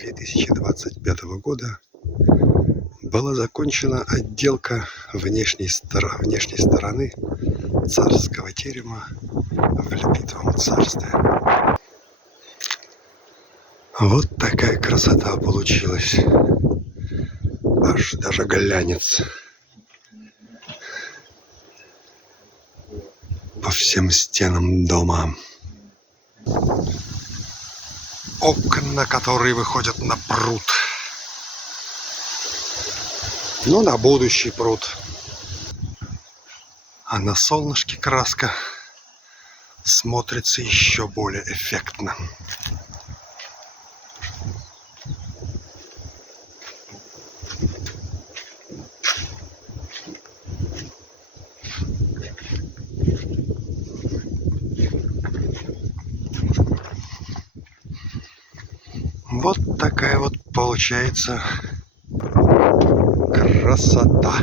2025 года была закончена отделка внешней стороны царского терема в Лепитовом царстве. Вот такая красота получилась. Аж даже глянец по всем стенам дома. Окна, которые выходят на пруд. Ну, на будущий пруд. А на солнышке краска смотрится еще более эффектно. Вот такая вот получается красота.